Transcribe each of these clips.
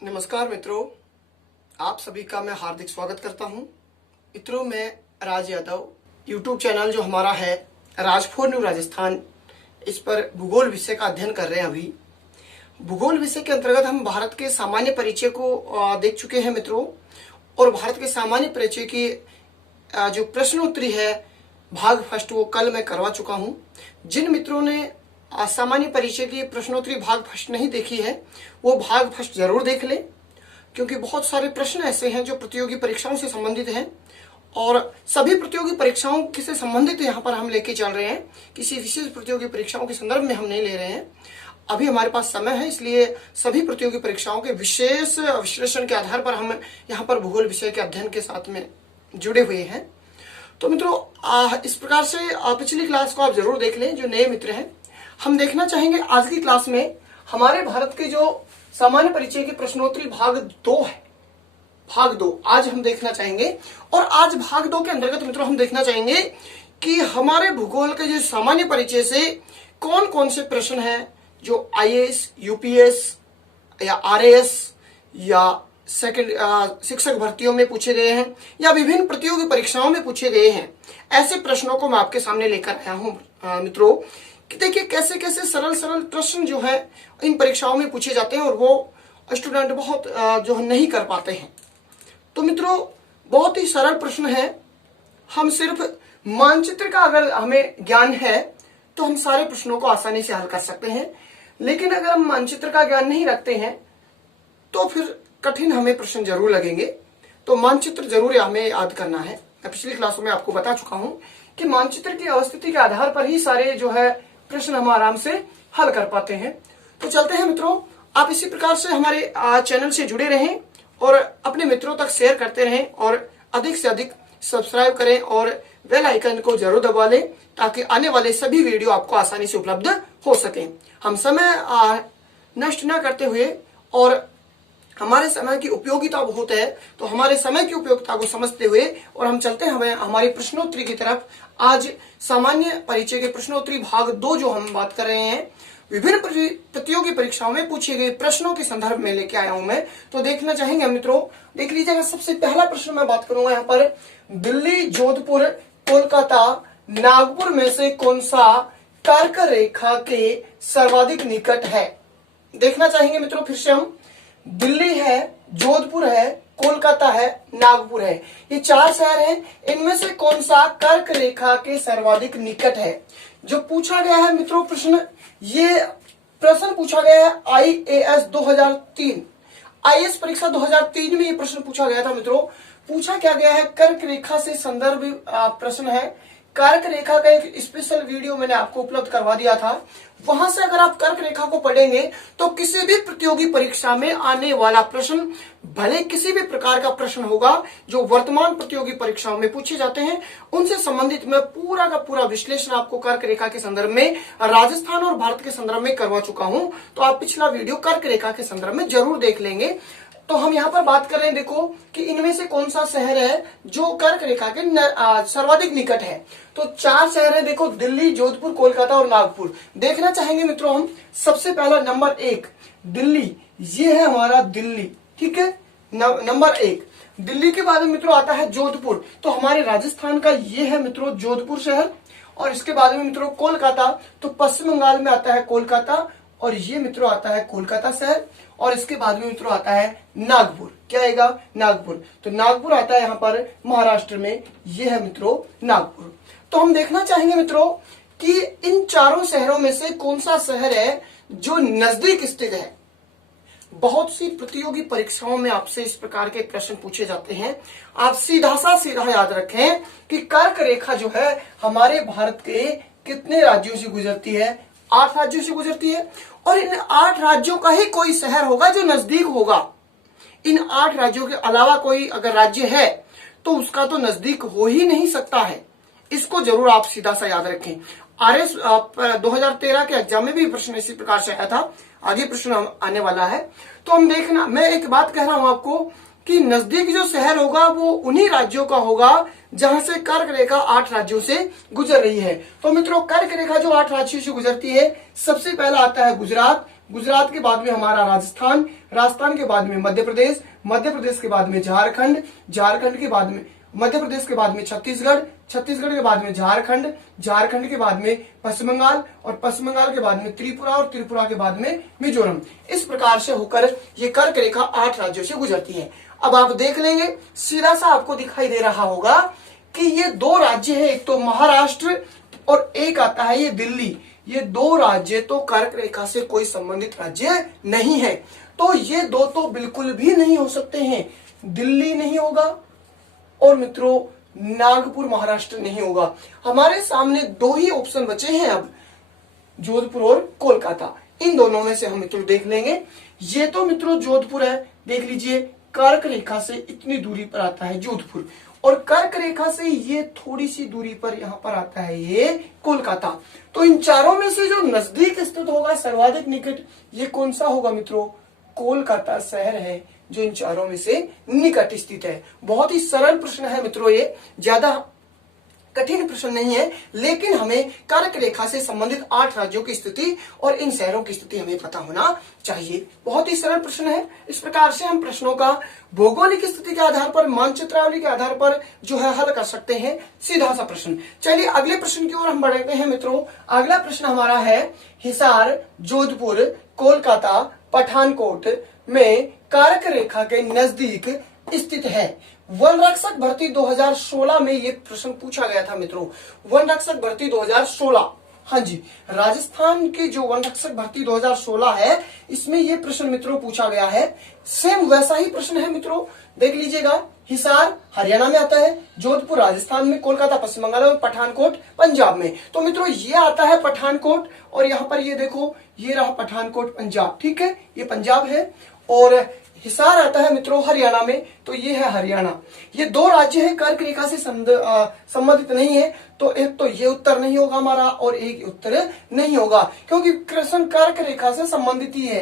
नमस्कार मित्रों, आप सभी का मैं हार्दिक स्वागत करता हूं। मित्रों, मैं राज यादव, यूट्यूब चैनल जो हमारा है राज 4 न्यू राजस्थान, इस पर भूगोल विषय का अध्ययन कर रहे हैं। अभी भूगोल विषय के अंतर्गत हम भारत के सामान्य परिचय को देख चुके हैं मित्रों, और भारत के सामान्य परिचय की जो प्रश्नोत्तरी है भाग फर्स्ट वो कल मैं करवा चुका हूं। जिन मित्रों ने सामान्य परिचय की प्रश्नोत्तरी भाग फर्स्ट नहीं देखी है वो भाग फर्स्ट जरूर देख लें, क्योंकि बहुत सारे प्रश्न ऐसे हैं जो प्रतियोगी परीक्षाओं से संबंधित हैं, और सभी प्रतियोगी परीक्षाओं से संबंधित यहाँ पर हम लेके चल रहे हैं। किसी विशेष प्रतियोगी परीक्षाओं के संदर्भ में हम नहीं ले रहे हैं। अभी हमारे पास समय है, इसलिए सभी प्रतियोगी परीक्षाओं के विशेष विश्लेषण के आधार पर हम यहाँ पर भूगोल विषय के अध्ययन के साथ में जुड़े हुए हैं। तो मित्रों, इस प्रकार से पिछली क्लास को आप जरूर देख लें। जो नए मित्र हैं, हम देखना चाहेंगे आज की क्लास में हमारे भारत के जो सामान्य परिचय की प्रश्नोत्तरी भाग 2 है, भाग 2 आज हम देखना चाहेंगे। और आज भाग 2 के अंतर्गत मित्रों हम देखना चाहेंगे कि हमारे भूगोल के जो सामान्य परिचय से कौन कौन से प्रश्न हैं जो आईएएस, यूपीएस या आरएएस या सेकंड शिक्षक भर्तियों में पूछे गए हैं या विभिन्न प्रतियोगी परीक्षाओं में पूछे गए हैं। ऐसे प्रश्नों को मैं आपके सामने लेकर आया हूं मित्रों, कि देखिए कैसे कैसे सरल सरल प्रश्न जो है इन परीक्षाओं में पूछे जाते हैं और वो स्टूडेंट बहुत जो है नहीं कर पाते हैं। तो मित्रों, बहुत ही सरल प्रश्न है। हम सिर्फ मानचित्र का अगर हमें ज्ञान है तो हम सारे प्रश्नों को आसानी से हल कर सकते हैं, लेकिन अगर हम मानचित्र का ज्ञान नहीं रखते हैं तो फिर कठिन हमें प्रश्न जरूर लगेंगे। तो मानचित्र जरूर हमें याद करना है। मैं पिछली क्लासों में आपको बता चुका हूं कि मानचित्र की अवस्थिति के आधार पर ही सारे जो है प्रश्न हम आराम से हल कर पाते हैं। तो चलते हैं मित्रों, आप इसी प्रकार से हमारे चैनल से जुड़े रहें और अपने मित्रों तक शेयर करते रहें और अधिक से अधिक सब्सक्राइब करें और बेल आइकन को जरूर दबा लें, ताकि आने वाले सभी वीडियो आपको आसानी से उपलब्ध हो सके। हम समय नष्ट न करते हुए और हमारे समय की उपयोगिता बहुत है, तो हमारे समय की उपयोगिता को समझते हुए और हम चलते हैं हमारी प्रश्नोत्तरी की तरफ। आज सामान्य परिचय के प्रश्नोत्तरी भाग 2 जो हम बात कर रहे हैं, विभिन्न प्रतियोगी परीक्षाओं में पूछे गए प्रश्नों के संदर्भ में लेके आया हूं मैं। तो देखना चाहेंगे मित्रों, देख लीजिएगा। सबसे पहला प्रश्न मैं बात करूंगा यहाँ पर, दिल्ली, जोधपुर, कोलकाता, नागपुर में से कौन सा कर्क रेखा के सर्वाधिक निकट है। देखना चाहेंगे मित्रों फिर से हम, दिल्ली है, जोधपुर है, कोलकाता है, नागपुर है, ये 4 शहर हैं। इनमें से कौन सा कर्क रेखा के सर्वाधिक निकट है। जो पूछा गया है मित्रों प्रश्न, ये प्रश्न पूछा गया है आईएएस 2003, आईएएस परीक्षा 2003 में ये प्रश्न पूछा गया था मित्रों। पूछा क्या गया है, कर्क रेखा से संदर्भ प्रश्न है। कर्क रेखा का एक स्पेशल वीडियो मैंने आपको उपलब्ध करवा दिया था, वहां से अगर आप कर्क रेखा को पढ़ेंगे तो किसी भी प्रतियोगी परीक्षा में आने वाला प्रश्न, भले किसी भी प्रकार का प्रश्न होगा जो वर्तमान प्रतियोगी परीक्षाओं में पूछे जाते हैं, उनसे संबंधित मैं पूरा का पूरा विश्लेषण आपको कर्क रेखा के संदर्भ में राजस्थान और भारत के संदर्भ में करवा चुका हूं। तो आप पिछला वीडियो कर्क रेखा के संदर्भ में जरूर देख लेंगे। तो हम यहाँ पर बात कर रहे हैं, देखो कि इनमें से कौन सा शहर है जो कर्क रेखा के सर्वाधिक निकट है। तो 4 शहर है, देखो, दिल्ली, जोधपुर, कोलकाता और नागपुर। देखना चाहेंगे मित्रों हम, सबसे पहला नंबर 1 दिल्ली, ये है हमारा दिल्ली, ठीक है, नंबर 1। दिल्ली के बाद में मित्रों आता है जोधपुर, तो हमारे राजस्थान का ये है मित्रों जोधपुर शहर। और इसके बाद में मित्रों कोलकाता, तो पश्चिम बंगाल में आता है कोलकाता, और ये मित्रों आता है कोलकाता शहर। और इसके बाद में मित्रों आता है नागपुर, क्या आएगा, नागपुर। तो नागपुर आता है यहाँ पर महाराष्ट्र में, ये है मित्रों नागपुर। तो हम देखना चाहेंगे मित्रों कि इन 4 शहरों में से कौन सा शहर है जो नजदीक स्थित है। बहुत सी प्रतियोगी परीक्षाओं में आपसे इस प्रकार के प्रश्न पूछे जाते हैं। आप सीधा याद रखें कि कर्क रेखा जो है हमारे भारत के कितने राज्यों से गुजरती है, 8 राज्यों से गुजरती है, और इन 8 राज्यों का ही कोई शहर होगा जो नजदीक होगा। इन 8 राज्यों के अलावा कोई अगर राज्य है तो उसका तो नजदीक हो ही नहीं सकता है। इसको जरूर आप सीधा सा याद रखें। आरएस 2013 के एग्जाम में भी प्रश्न इसी प्रकार से आया था, आगे प्रश्न आने वाला है। तो हम देखना, मैं एक बात कह रहा हूं आपको कि नजदीक जो शहर होगा वो उन्हीं राज्यों का होगा जहां से कर्क रेखा 8 राज्यों से गुजर रही है। तो मित्रों कर्क रेखा जो 8 राज्यों से गुजरती है, सबसे पहला आता है गुजरात, गुजरात के बाद में हमारा राजस्थान, राजस्थान के बाद में मध्य प्रदेश, मध्य प्रदेश के बाद में झारखंड, झारखंड के बाद में मध्य प्रदेश के बाद में छत्तीसगढ़, छत्तीसगढ़ के बाद में झारखंड, झारखंड के बाद में पश्चिम बंगाल और पश्चिम बंगाल के बाद में त्रिपुरा और त्रिपुरा के बाद में मिजोरम। इस प्रकार से होकर ये कर्क रेखा 8 राज्यों से गुजरती है। अब आप देख लेंगे, सीधा सा आपको दिखाई दे रहा होगा कि ये 2 राज्य है, एक तो महाराष्ट्र और एक आता है ये दिल्ली। ये 2 राज्य तो कर्क रेखा से कोई संबंधित राज्य नहीं है, तो ये 2 तो बिल्कुल भी नहीं हो सकते हैं। दिल्ली नहीं होगा और मित्रों नागपुर महाराष्ट्र नहीं होगा। हमारे सामने 2 ही ऑप्शन बचे हैं अब, जोधपुर और कोलकाता। इन दोनों में से हम मित्रों देख लेंगे। ये तो मित्रों जोधपुर है, देख लीजिए कर्क रेखा से इतनी दूरी पर आता है जोधपुर, और कर्क रेखा से ये थोड़ी सी दूरी पर यहां पर आता है ये कोलकाता। तो इन चारों में से जो नजदीक स्थित होगा, सर्वाधिक निकट, ये कौन सा होगा मित्रों? कोलकाता शहर है जो इन चारों में से निकट स्थित है। बहुत ही सरल प्रश्न है मित्रों, ये ज्यादा कठिन प्रश्न नहीं है, लेकिन हमें कर्क रेखा से संबंधित 8 राज्यों की स्थिति और इन शहरों की स्थिति हमें पता होना चाहिए। बहुत ही सरल प्रश्न है। इस प्रकार से हम प्रश्नों का भौगोलिक स्थिति के आधार पर, मानचित्रावली के आधार पर जो है हल कर सकते हैं, सीधा सा प्रश्न। चलिए अगले प्रश्न की ओर हम बढ़ते हैं मित्रों। अगला प्रश्न हमारा है, हिसार, जोधपुर, कोलकाता, पठानकोट में कर्क रेखा के नजदीक स्थित है। वन रक्षक भर्ती 2016 में ये प्रश्न पूछा गया था मित्रों। वन रक्षक भर्ती 2016, हाँ जी, राजस्थान की जो वन रक्षक भर्ती 2016 है, इसमें ये प्रश्न मित्रों पूछा गया है। सेम वैसा ही प्रश्न है मित्रों, देख लीजिएगा। हिसार हरियाणा में आता है, जोधपुर राजस्थान में, कोलकाता पश्चिम बंगाल में, पठानकोट पंजाब में। तो मित्रों ये आता है पठानकोट, और यहाँ पर ये देखो, ये रहा पठानकोट पंजाब, ठीक है, ये पंजाब है। और हिसार आता है मित्रों हरियाणा में, तो ये है हरियाणा। ये 2 राज्य है कर्क रेखा से संबंधित नहीं है, तो एक तो ये उत्तर नहीं होगा हमारा और एक उत्तर नहीं होगा, क्योंकि प्रश्न कर्क रेखा से संबंधित ही है।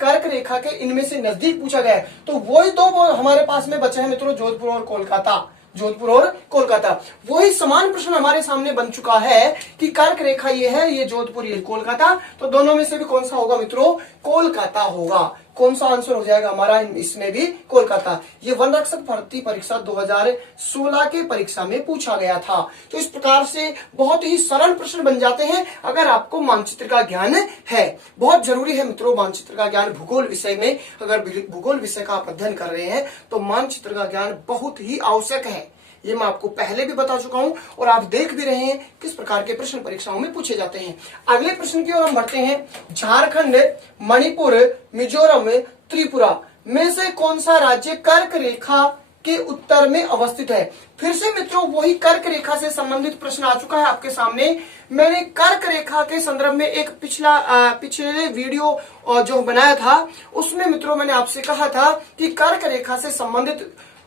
कर्क रेखा के इनमें से नजदीक पूछा गया है, तो वही 2 हमारे पास में बचे हैं मित्रों, जोधपुर और कोलकाता। जोधपुर और कोलकाता, वही समान प्रश्न हमारे सामने बन चुका है कि कर्क रेखा ये है, ये जोधपुर, ये कोलकाता। तो दोनों में से भी कौन सा होगा मित्रों? कोलकाता होगा। कौन सा आंसर हो जाएगा हमारा इसमें भी? कोलकाता। ये वन रक्षक भर्ती परीक्षा 2016 के परीक्षा में पूछा गया था। तो इस प्रकार से बहुत ही सरल प्रश्न बन जाते हैं अगर आपको मानचित्र का ज्ञान है। बहुत जरूरी है मित्रों मानचित्र का ज्ञान भूगोल विषय में। अगर भूगोल विषय का आप अध्ययन कर रहे हैं तो मानचित्र का ज्ञान बहुत ही आवश्यक है। ये मैं आपको पहले भी बता चुका हूं और आप देख भी रहे हैं किस प्रकार के प्रश्न परीक्षाओं में पूछे जाते हैं। अगले प्रश्न की ओर हम बढ़ते हैं। झारखंड, मणिपुर, मिजोरम, त्रिपुरा में से कौन सा राज्य कर्क रेखा के उत्तर में अवस्थित है? फिर से मित्रों वही कर्क रेखा से संबंधित प्रश्न आ चुका है आपके सामने। मैंने कर्क रेखा के संदर्भ में एक पिछले वीडियो जो बनाया था उसमें मित्रों मैंने आपसे कहा था कि कर्क रेखा से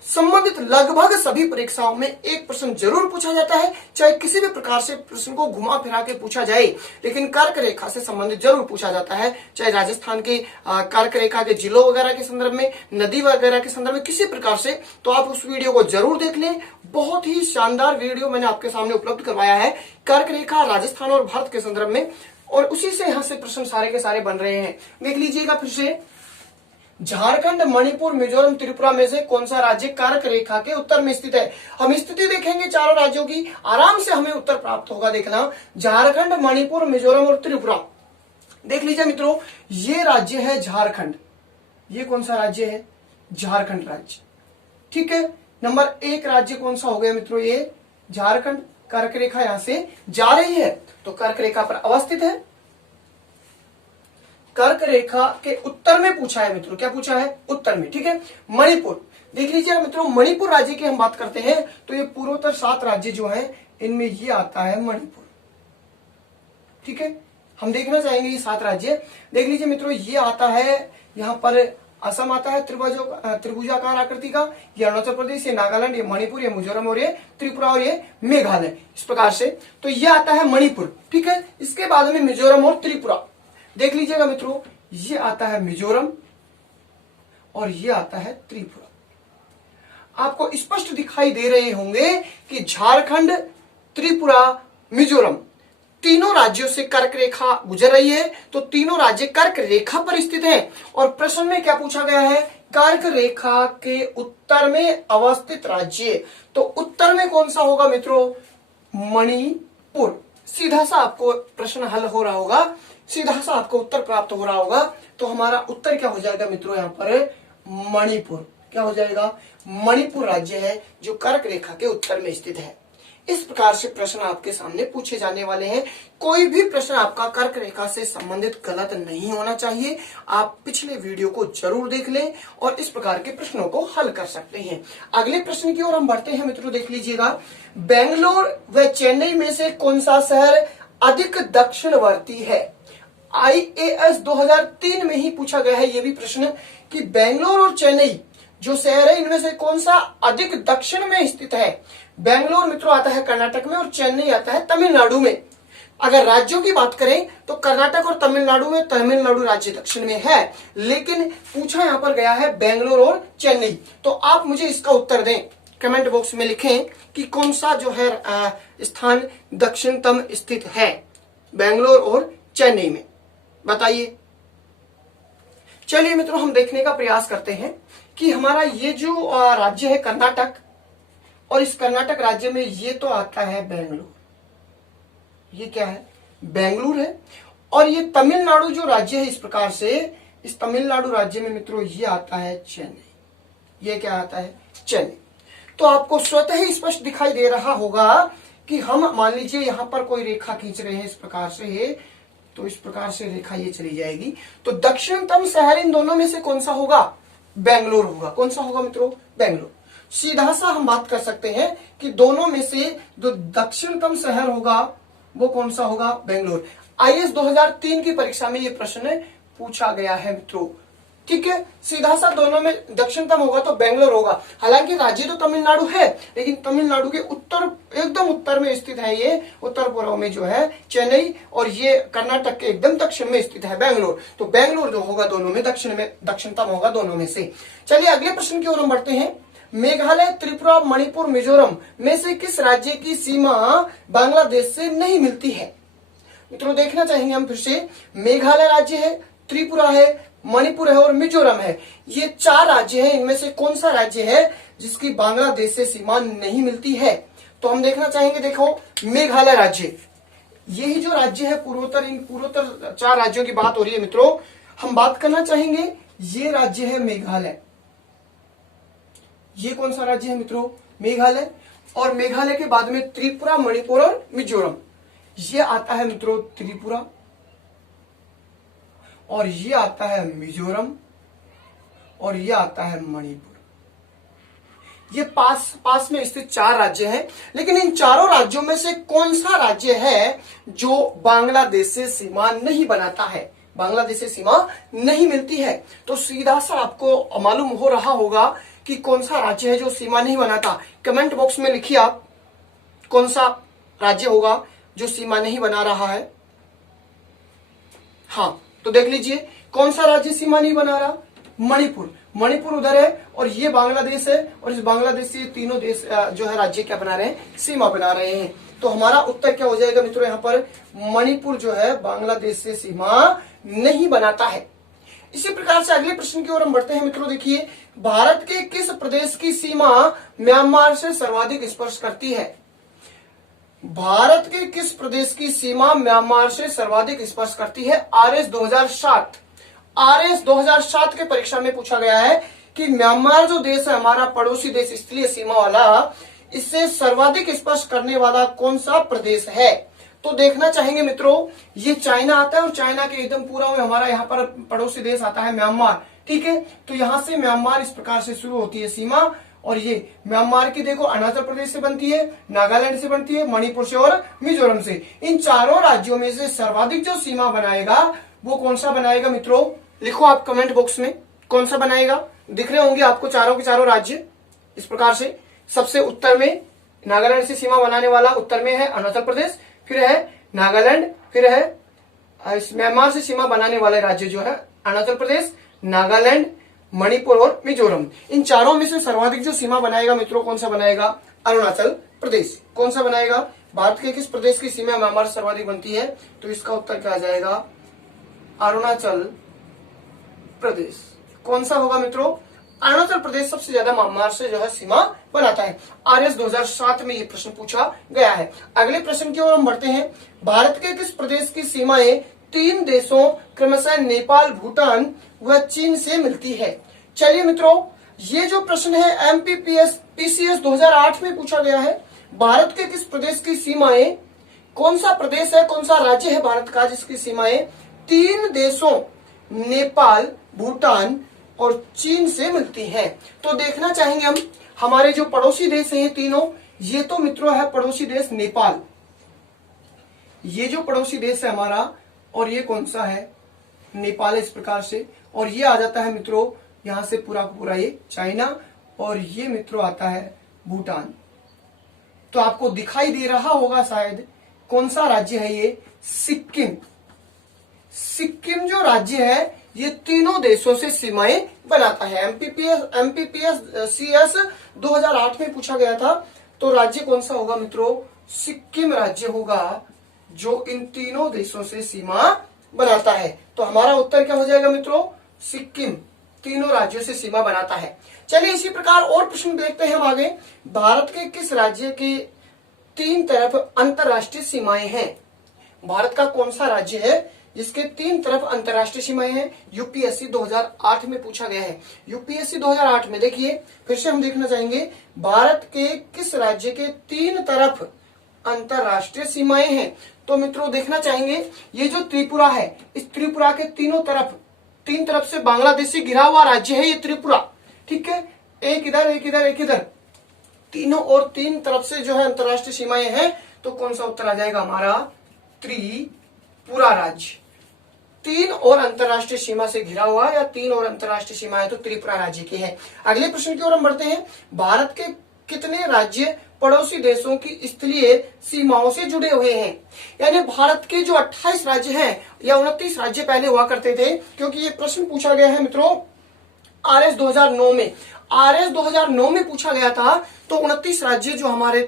संबंधित लगभग सभी परीक्षाओं में एक प्रश्न जरूर पूछा जाता है, चाहे किसी भी प्रकार से प्रश्न को घुमा फिरा के पूछा जाए, लेकिन कर्क रेखा से संबंधित जरूर पूछा जाता है। चाहे राजस्थान के कर्क रेखा के जिलों वगैरह के संदर्भ में, नदी वगैरह के संदर्भ में, किसी प्रकार से, तो आप उस वीडियो को जरूर देख लें। बहुत ही शानदार वीडियो मैंने आपके सामने उपलब्ध करवाया है कर्क रेखा राजस्थान और भारत के संदर्भ में, और उसी से यहाँ से प्रश्न सारे के सारे बन रहे हैं। देख लीजिएगा फिर से। झारखंड, मणिपुर, मिजोरम, त्रिपुरा में से कौन सा राज्य कर्क रेखा के उत्तर में स्थित है? हम स्थिति देखेंगे चारों राज्यों की, आराम से हमें उत्तर प्राप्त होगा। देखना, झारखंड, मणिपुर, मिजोरम और त्रिपुरा। देख लीजिए मित्रों, ये राज्य है झारखंड। ये कौन सा राज्य है? झारखंड राज्य, ठीक है। नंबर 1 राज्य कौन सा हो गया मित्रों? ये झारखंड। कर्क रेखा यहां से जा रही है तो कर्क रेखा पर अवस्थित है। कर्क रेखा के उत्तर में पूछा है मित्रों, क्या पूछा है? उत्तर में, ठीक है। मणिपुर, देख लीजिए मित्रों, मणिपुर राज्य की हम बात करते हैं तो ये पूर्वोत्तर 7 राज्य जो हैं इनमें ये आता है मणिपुर, ठीक है। हम देखना चाहेंगे ये 7 राज्य। देख लीजिए मित्रों, ये आता है यहाँ पर असम आता है त्रिभुजाकार आकृति का, ये अरुणाचल प्रदेश, ये नागालैंड, ये मणिपुर, ये मिजोरम और ये त्रिपुरा और ये मेघालय, इस प्रकार से। तो ये आता है मणिपुर, ठीक है। इसके बाद में मिजोरम और त्रिपुरा। देख लीजिएगा मित्रों, ये आता है मिजोरम और ये आता है त्रिपुरा। आपको स्पष्ट दिखाई दे रहे होंगे कि झारखंड, त्रिपुरा, मिजोरम, तीनों राज्यों से कर्क रेखा गुजर रही है, तो तीनों राज्य कर्क रेखा पर स्थित हैं। और प्रश्न में क्या पूछा गया है, कर्क रेखा के उत्तर में अवस्थित राज्य। तो उत्तर में कौन सा होगा मित्रों, मणिपुर। सीधा सा आपको प्रश्न हल हो रहा होगा, सीधा सा आपको उत्तर प्राप्त हो रहा होगा। तो हमारा उत्तर क्या हो जाएगा मित्रों, यहाँ पर मणिपुर। क्या हो जाएगा, मणिपुर राज्य है जो कर्क रेखा के उत्तर में स्थित है। इस प्रकार से प्रश्न आपके सामने पूछे जाने वाले हैं। कोई भी प्रश्न आपका कर्क रेखा से संबंधित गलत नहीं होना चाहिए। आप पिछले वीडियो को जरूर देख लें और इस प्रकार के प्रश्नों को हल कर सकते हैं। अगले प्रश्न की ओर हम बढ़ते हैं मित्रों, देख लीजिएगा, बेंगलोर व चेन्नई में से कौन सा शहर अधिक दक्षिणवर्ती है। IAS 2003 में ही पूछा गया है यह भी प्रश्न कि बेंगलोर और चेन्नई जो शहर है इनमें से कौन सा अधिक दक्षिण में स्थित है। बेंगलोर मित्रों आता है कर्नाटक में और चेन्नई आता है तमिलनाडु में। अगर राज्यों की बात करें तो कर्नाटक और तमिलनाडु में, तमिलनाडु राज्य दक्षिण में है, लेकिन पूछा यहां पर गया है बेंगलोर और चेन्नई। तो आप मुझे इसका उत्तर दें, कमेंट बॉक्स में लिखें कि कौन सा जो है स्थान दक्षिणतम स्थित है बेंगलोर और चेन्नई में, बताइए। चलिए मित्रों, हम देखने का प्रयास करते हैं कि हमारा ये जो राज्य है कर्नाटक, और इस कर्नाटक राज्य में ये तो आता है बेंगलुरु, ये क्या है, बेंगलुरु है। और ये तमिलनाडु जो राज्य है, इस प्रकार से इस तमिलनाडु राज्य में मित्रों ये आता है चेन्नई। ये क्या आता है, चेन्नई। तो आपको स्वतः ही स्पष्ट दिखाई दे रहा होगा कि हम मान लीजिए यहां पर कोई रेखा खींच रहे हैं इस प्रकार से, तो इस प्रकार से रेखा ये चली जाएगी। तो दक्षिणतम शहर इन दोनों में से कौन सा होगा, बेंगलोर होगा। कौन सा होगा मित्रों, बेंगलोर। सीधा सा हम बात कर सकते हैं कि दोनों में से जो दक्षिणतम शहर होगा वो कौन सा होगा, बेंगलोर। IAS 2003 की परीक्षा में ये प्रश्न पूछा गया है मित्रों, ठीक है। सीधा सा दोनों में दक्षिणतम होगा तो बेंगलोर होगा। हालांकि राज्य तो तमिलनाडु है, लेकिन तमिलनाडु के उत्तर, एकदम उत्तर में स्थित है ये, उत्तर पूर्व में जो है चेन्नई, और ये कर्नाटक के एकदम दक्षिण में स्थित है बेंगलोर। तो बेंगलोर जो होगा दोनों में दक्षिणतम होगा दोनों में से। चलिए अगले प्रश्न की ओर हम बढ़ते हैं। मेघालय, त्रिपुरा, मणिपुर, मिजोरम में से किस राज्य की सीमा बांग्लादेश से नहीं मिलती है। मित्रों देखना चाहेंगे हम फिर से, मेघालय राज्य है, त्रिपुरा है, मणिपुर है और मिजोरम है। ये 4 राज्य हैं, इनमें से कौन सा राज्य है जिसकी बांग्लादेश से सीमा नहीं मिलती है। तो हम देखना चाहेंगे, देखो मेघालय राज्य, यही जो राज्य है पूर्वोत्तर, इन पूर्वोत्तर 4 राज्यों की बात हो रही है मित्रों। हम बात करना चाहेंगे, ये राज्य है मेघालय। ये कौन सा राज्य है मित्रों, मेघालय। और मेघालय के बाद में त्रिपुरा, मणिपुर और मिजोरम। ये आता है मित्रों त्रिपुरा, और ये आता है मिजोरम, और ये आता है मणिपुर। ये पास में स्थित 4 राज्य हैं, लेकिन इन चारों राज्यों में से कौन सा राज्य है जो बांग्लादेश से सीमा नहीं बनाता है, बांग्लादेश से सीमा नहीं मिलती है। तो सीधा सा आपको मालूम हो रहा होगा कि कौन सा राज्य है जो सीमा नहीं बनाता। कमेंट बॉक्स में लिखिए आप, कौन सा राज्य होगा जो सीमा नहीं बना रहा है। हाँ, तो देख लीजिए कौन सा राज्य सीमा नहीं बना रहा, मणिपुर। मणिपुर उधर है और ये बांग्लादेश है, और इस बांग्लादेश से तीनों देश जो है राज्य क्या बना रहे हैं, सीमा बना रहे हैं। तो हमारा उत्तर क्या हो जाएगा मित्रों, यहाँ पर मणिपुर जो है बांग्लादेश से सीमा नहीं बनाता है। इसी प्रकार से अगले प्रश्न की ओर हम बढ़ते हैं मित्रों। देखिए, भारत के किस प्रदेश की सीमा म्यांमार से सर्वाधिक स्पर्श करती है। भारत के किस प्रदेश की सीमा म्यांमार से सर्वाधिक स्पर्श करती है। RS 2007 के परीक्षा में पूछा गया है कि म्यांमार जो देश है हमारा पड़ोसी देश, स्थलीय सीमा वाला, इससे सर्वाधिक स्पर्श करने वाला कौन सा प्रदेश है। तो देखना चाहेंगे मित्रों, ये चाइना आता है और चाइना के एकदम पूरा में हमारा यहाँ पर पड़ोसी देश आता है म्यांमार, ठीक है। तो यहां से म्यांमार इस प्रकार से शुरू होती है सीमा, और ये म्यांमार की देखो अरुणाचल प्रदेश से बनती है, नागालैंड से बनती है, मणिपुर से और मिजोरम से। इन चारों राज्यों में से सर्वाधिक जो सीमा बनाएगा वो कौन सा बनाएगा मित्रों, लिखो आप कमेंट बॉक्स में, कौन सा बनाएगा। दिख रहे होंगे आपको चारों के चारों राज्य इस प्रकार से। सबसे उत्तर में नागालैंड से सीमा बनाने वाला उत्तर में है अरुणाचल प्रदेश, फिर है नागालैंड, फिर है म्यांमार से सीमा बनाने वाले राज्य जो है अरुणाचल प्रदेश, नागालैंड, मणिपुर और मिजोरम। इन चारों में से सर्वाधिक जो सीमा बनाएगा मित्रों कौन सा बनाएगा, अरुणाचल प्रदेश। कौन सा बनाएगा, भारत के किस प्रदेश की सीमा म्यांमार सर्वाधिक बनती है? तो इसका उत्तर क्या आ जाएगा? अरुणाचल प्रदेश। कौन सा होगा मित्रों? अरुणाचल प्रदेश सबसे ज्यादा म्यांमार से जो है सीमा बनाता है। आरएस 2007 में ये प्रश्न पूछा गया है। अगले प्रश्न की ओर हम बढ़ते हैं। भारत के किस प्रदेश की सीमाएं 3 देशों क्रमशः नेपाल, भूटान व चीन से मिलती है? चलिए मित्रों, ये जो प्रश्न है एमपीपीएस पीसीएस 2008 में पूछा गया है। भारत के किस प्रदेश की सीमाएं, कौन सा प्रदेश है, कौन सा राज्य है भारत का जिसकी सीमाएं 3 देशों नेपाल, भूटान और चीन से मिलती है? तो देखना चाहेंगे हम, हमारे जो पड़ोसी देश हैं तीनों, ये तो मित्रों है पड़ोसी देश नेपाल, ये जो पड़ोसी देश है हमारा, और ये कौन सा है? नेपाल इस प्रकार से, और ये आ जाता है मित्रों यहां से पूरा पूरा ये चाइना, और ये मित्रों आता है भूटान। तो आपको दिखाई दे रहा होगा शायद कौन सा राज्य है ये? सिक्किम। सिक्किम जो राज्य है ये तीनों देशों से सीमाएं बनाता है। एमपीपीएस सीएस 2008 में पूछा गया था। तो राज्य कौन सा होगा मित्रों? सिक्किम राज्य होगा जो इन तीनों देशों से सीमा बनाता है। तो हमारा उत्तर क्या हो जाएगा मित्रों? सिक्किम तीनों राज्यों से सीमा बनाता है। चलिए इसी प्रकार और प्रश्न देखते हैं हम आगे। भारत के किस राज्य के 3 तरफ अंतरराष्ट्रीय सीमाएं हैं? भारत का कौन सा राज्य है जिसके 3 तरफ अंतरराष्ट्रीय सीमाएं हैं? यूपीएससी 2008 में पूछा गया है। यूपीएससी 2008 में देखिए, फिर से हम देखना चाहेंगे, भारत के किस राज्य के 3 तरफ अंतरराष्ट्रीय सीमाएं हैं? तो मित्रों देखना चाहेंगे, ये जो त्रिपुरा है, इस त्रिपुरा के तीन तरफ से बांग्लादेश से घिरा हुआ राज्य है ये त्रिपुरा। ठीक है, एक इधर एक इधर एक इधर, तीनों और 3 तरफ से जो है अंतरराष्ट्रीय सीमाएं हैं। तो कौन सा उत्तर आ जाएगा हमारा? त्रिपुरा राज्य। 3 और अंतरराष्ट्रीय सीमा से घिरा हुआ या 3 और अंतरराष्ट्रीय सीमा है तो त्रिपुरा राज्य की है। अगले प्रश्न की ओर हम बढ़ते हैं। भारत के कितने राज्य पड़ोसी देशों की स्थलीय सीमाओं से जुड़े हुए हैं? यानी भारत के जो 28 राज्य हैं या 29 राज्य पहले हुआ करते थे, क्योंकि ये प्रश्न पूछा गया है मित्रों आरएस 2009 में। आरएस 2009 में पूछा गया था। तो 29 राज्य जो हमारे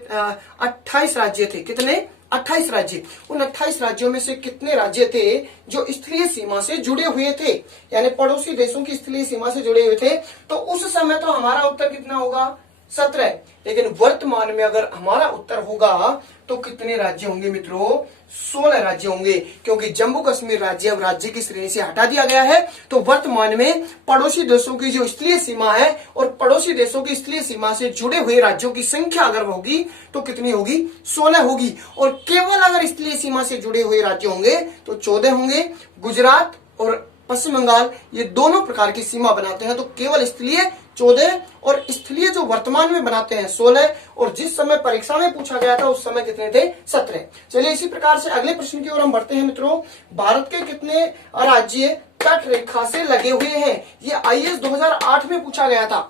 28 राज्य थे, कितने? 28 राज्य। उन 28 राज्यों में से कितने राज्य थे जो स्थलीय सीमा से जुड़े हुए थे, यानी पड़ोसी देशों की स्थलीय सीमा से जुड़े हुए थे? तो उस समय तो हमारा उत्तर कितना होगा? 17। लेकिन वर्तमान में अगर हमारा उत्तर होगा तो कितने राज्य होंगे मित्रों? 16 राज्य होंगे, क्योंकि जम्मू कश्मीर राज्य अब राज्य की श्रेणी से हटा दिया गया है। तो वर्तमान में पड़ोसी देशों की जो स्थलीय सीमा है और पड़ोसी देशों की स्थलीय सीमा से जुड़े हुए राज्यों की संख्या अगर होगी तो कितनी होगी? 16 होगी। और केवल अगर स्थलीय सीमा से जुड़े हुए राज्य होंगे तो 14 होंगे। गुजरात और पश्चिम बंगाल ये दोनों प्रकार की सीमा बनाते हैं, तो केवल स्थलीय 14 और स्थलीय जो वर्तमान में बनाते हैं 16, और जिस समय परीक्षा में पूछा गया था उस समय कितने थे? 17। चलिए इसी प्रकार से अगले प्रश्न की ओर हम बढ़ते हैं मित्रों। भारत के कितने राज्य तट रेखा से लगे हुए हैं? ये आईएएस 2008 में पूछा गया था।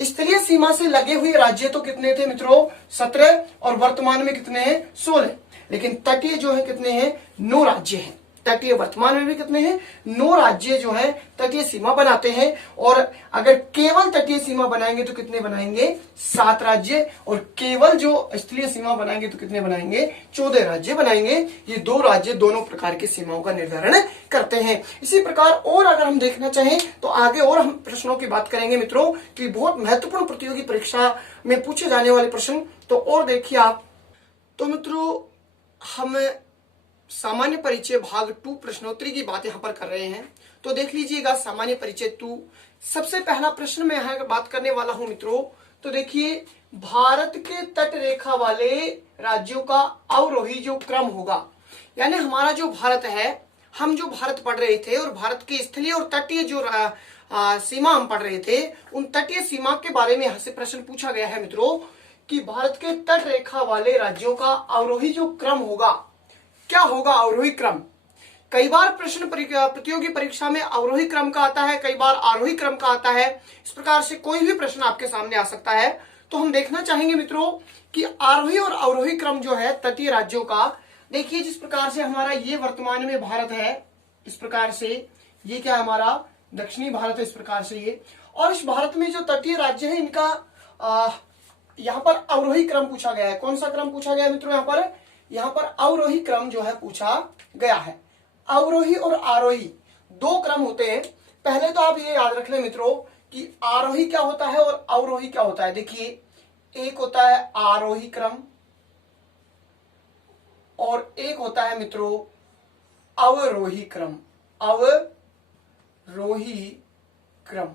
स्थलीय सीमा से लगे हुए राज्य तो कितने थे मित्रों? 17, और वर्तमान में कितने हैं? 16। लेकिन तटीय जो है कितने हैं? 9 राज्य हैं। तटीय वर्तमान में भी कितने हैं? 9 राज्य जो है तटीय सीमा बनाते हैं। और अगर केवल तटीय सीमा बनाएंगे तो कितने बनाएंगे? 7 राज्य। और केवल जो स्थलीय सीमा बनाएंगे तो कितने बनाएंगे? 14 राज्य बनाएंगे। ये 2 राज्य दोनों प्रकार की सीमाओं का निर्धारण करते हैं। इसी प्रकार और अगर हम देखना चाहें तो आगे और हम प्रश्नों की बात करेंगे मित्रों, कि बहुत महत्वपूर्ण प्रतियोगी परीक्षा में पूछे जाने वाले प्रश्न। तो और देखिए आप, तो मित्रों हम सामान्य परिचय भाग 2 प्रश्नोत्तरी की बात यहाँ पर कर रहे हैं। तो देख लीजिएगा सामान्य परिचय 2। सबसे पहला प्रश्न मैं यहाँ बात करने वाला हूं मित्रों। तो देखिए, भारत के तट रेखा वाले राज्यों का अवरोही जो क्रम होगा, यानी हमारा जो भारत है, हम जो भारत पढ़ रहे थे और भारत की स्थलीय और तटीय जो सीमा हम पढ़ रहे थे, उन तटीय सीमा के बारे में यहाँ से प्रश्न पूछा गया है मित्रों, कि भारत के तट रेखा वाले राज्यों का अवरोही जो क्रम होगा, क्या होगा अवरोही क्रम? कई बार प्रश्न प्रतियोगी परीक्षा में अवरोही क्रम का आता है, कई बार आरोही क्रम का आता है। इस प्रकार से कोई भी प्रश्न आपके सामने आ सकता है। तो हम देखना चाहेंगे मित्रों कि आरोही और अवरोही क्रम जो है तटीय राज्यों का, देखिए जिस प्रकार से हमारा ये वर्तमान में भारत है, इस प्रकार से ये क्या हमारा दक्षिणी भारत है, इस प्रकार से ये, और इस भारत में जो तटीय राज्य है इनका यहाँ पर अवरोही क्रम पूछा गया है। कौन सा क्रम पूछा गया है मित्रों? यहाँ पर यहाँ पर अवरोही क्रम जो है पूछा गया है। अवरोही और आरोही दो क्रम होते हैं। पहले तो आप ये याद रख लें मित्रों कि आरोही क्या होता है और अवरोही क्या होता है। देखिए, एक होता है आरोही क्रम और एक होता है मित्रों अवरोही क्रम। अवरोही क्रम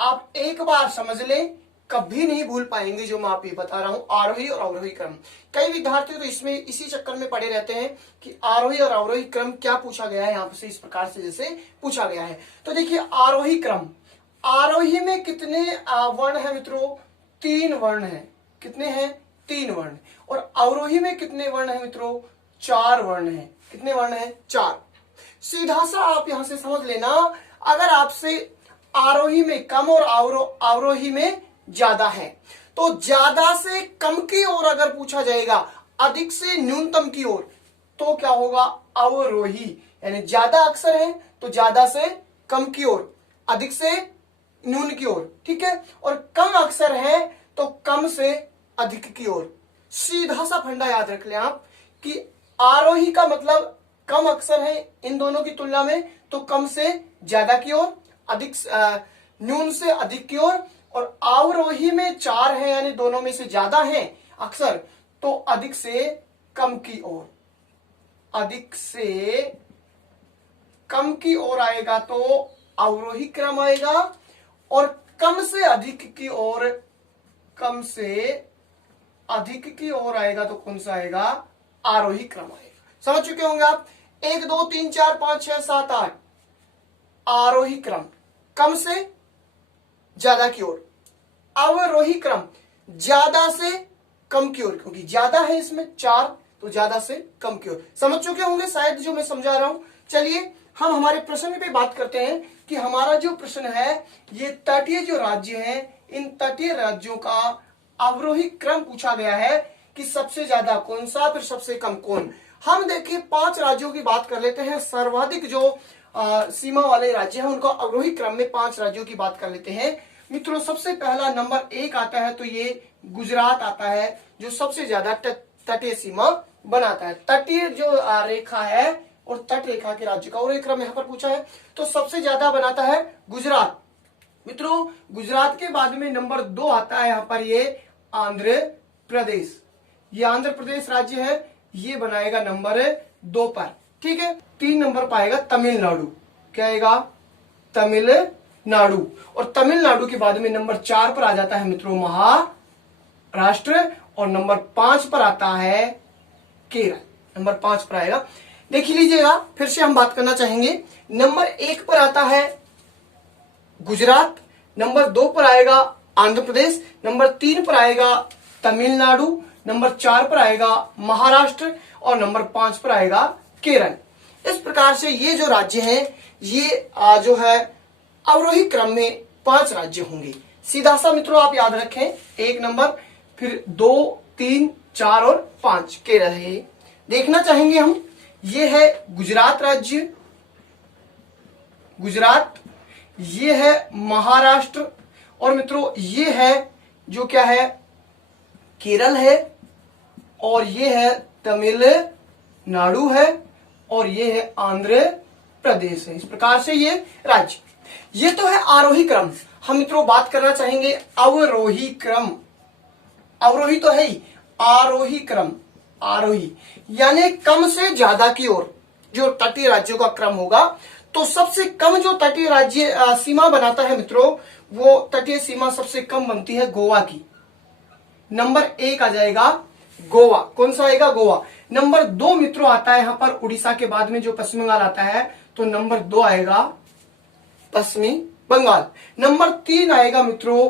आप एक बार समझ लें, कभी नहीं भूल पाएंगे जो मैं आपको बता रहा हूं, आरोही और अवरोही क्रम। कई विद्यार्थी तो इसमें इसी चक्कर में पड़े रहते हैं कि आरोही और अवरोही क्रम क्या पूछा गया है यहां से, इस प्रकार से जैसे पूछा गया है। तो देखिए, आरोही क्रम, आरोही में कितने वर्ण है मित्रों? 3 वर्ण है। कितने हैं? 3 वर्ण। और अवरोही में कितने वर्ण है मित्रों? 4 वर्ण है। कितने वर्ण है? 4। सीधा सा आप यहां से समझ लेना, अगर आपसे आरोही में कम और अवरोही में ज्यादा है, तो ज्यादा से कम की ओर अगर पूछा जाएगा, अधिक से न्यूनतम की ओर, तो क्या होगा? अवरोही। यानी ज्यादा अक्षर है तो ज्यादा से कम की ओर, अधिक से न्यून की ओर, ठीक है। और कम अक्षर है तो कम से अधिक की ओर। सीधा सा फंडा याद रख लें आप कि आरोही का मतलब कम अक्षर है इन दोनों की तुलना में, तो कम से ज्यादा की ओर, अधिक न्यून से अधिक की ओर। और अवरोही में 4 है यानी दोनों में से ज्यादा है अक्षर, तो अधिक से कम की ओर। अधिक से कम की ओर आएगा तो अवरोही क्रम आएगा, और कम से अधिक की ओर, कम से अधिक की ओर आएगा तो कौन सा आएगा? आरोही क्रम आएगा। समझ चुके होंगे आप। 1 2 3 4 5 6 7 8 आरोही क्रम, कम से ज्यादा की ओर। अवरोही क्रम, ज्यादा से कम की ओर, क्योंकि ज्यादा है इसमें 4, तो ज्यादा से कम की ओर। समझ चुके होंगे शायद जो मैं समझा रहा हूं। चलिए हम हमारे प्रश्न पे बात करते हैं कि हमारा जो प्रश्न है, ये तटीय जो राज्य है, इन तटीय राज्यों का अवरोही क्रम पूछा गया है कि सबसे ज्यादा कौन सा, फिर सबसे कम कौन। हम देखिए 5 राज्यों की बात कर लेते हैं। सर्वाधिक जो सीमा वाले राज्य हैं उनका अवरोही क्रम में 5 राज्यों की बात कर लेते हैं मित्रों। सबसे पहला नंबर 1 आता है, तो ये गुजरात आता है, जो सबसे ज्यादा तटीय सीमा बनाता है। तटीय जो रेखा है और तट रेखा के राज्य का अवरोही क्रम यहाँ पर पूछा है, तो सबसे ज्यादा बनाता है गुजरात। मित्रों, गुजरात के बाद में नंबर 2 आता है यहाँ पर ये आंध्र प्रदेश। ये आंध्र प्रदेश राज्य है, ये बनाएगा नंबर 2 पर, ठीक है। 3 नंबर पाएगा तमिलनाडु। क्या आएगा? तमिलनाडु। और तमिलनाडु के बाद में नंबर 4 पर आ जाता है मित्रों महाराष्ट्र, और नंबर 5 पर आता है केरल। नंबर 5 पर आएगा। देख लीजिएगा, फिर से हम बात करना चाहेंगे। नंबर 1 पर आता है गुजरात, नंबर 2 पर आएगा आंध्र प्रदेश, नंबर 3 पर आएगा तमिलनाडु, नंबर 4 पर आएगा महाराष्ट्र, और नंबर 5 पर आएगा केरल। इस प्रकार से ये जो राज्य हैं, ये जो है अवरोही क्रम में 5 राज्य होंगे। सीधा सा मित्रों आप याद रखें, 1 नंबर, फिर 2 3 4 और 5 केरल है। देखना चाहेंगे हम, ये है गुजरात राज्य, गुजरात, ये है महाराष्ट्र, और मित्रों ये है जो क्या है केरल है, और ये है तमिलनाडु है, और ये है आंध्र प्रदेश है। इस प्रकार से ये राज्य, ये तो है आरोही क्रम। हम मित्रों बात करना चाहेंगे अवरोही क्रम। अवरोही तो है ही, आरोही क्रम। आरोही यानी कम से ज्यादा की ओर जो तटीय राज्यों का क्रम होगा, तो सबसे कम जो तटीय राज्य सीमा बनाता है मित्रों, वो तटीय सीमा सबसे कम बनती है गोवा की। नंबर 1 आ जाएगा गोवा। कौन सा आएगा? गोवा। नंबर 2 मित्रों आता है यहां पर उड़ीसा के बाद में जो पश्चिम बंगाल आता है, तो नंबर 2 आएगा पश्चिमी बंगाल। नंबर 3 आएगा मित्रों